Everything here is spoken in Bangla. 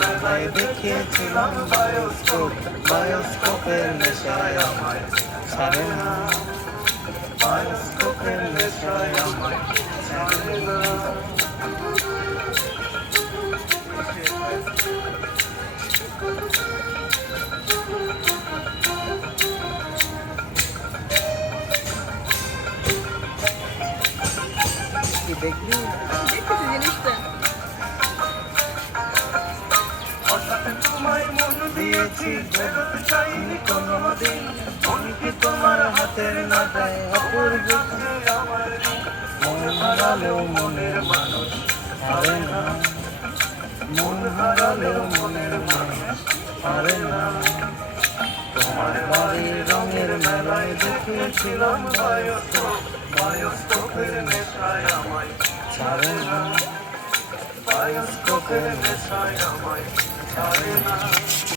মেলায় দেখিয়েছিলাম বায়োস্কোপের নেশায় আমায় ছাড়ে না, বায়োস্কোপের নেশায় আমায় ছাড়ে না। কি দেখলি? দেখতেছি জিনিসটা। হঠাৎ তোমায় মন দিয়েছি, বেরোতে চাইনি কোনোদিন। মন কি তোমার হাতের নাটায় অপূর্ব আমার। মন হারালেও মনের মানুষ হারে না, মন হারালেও মনের মানুষ হারে না। তোমার বাড়ির রঙের মেলায় দেখিয়েছিলাম বায়োস্কোপের নেশায় আমায় ছাড়ে না, বায়োস্কোপের নেশায় আমায় ছাড়ে না।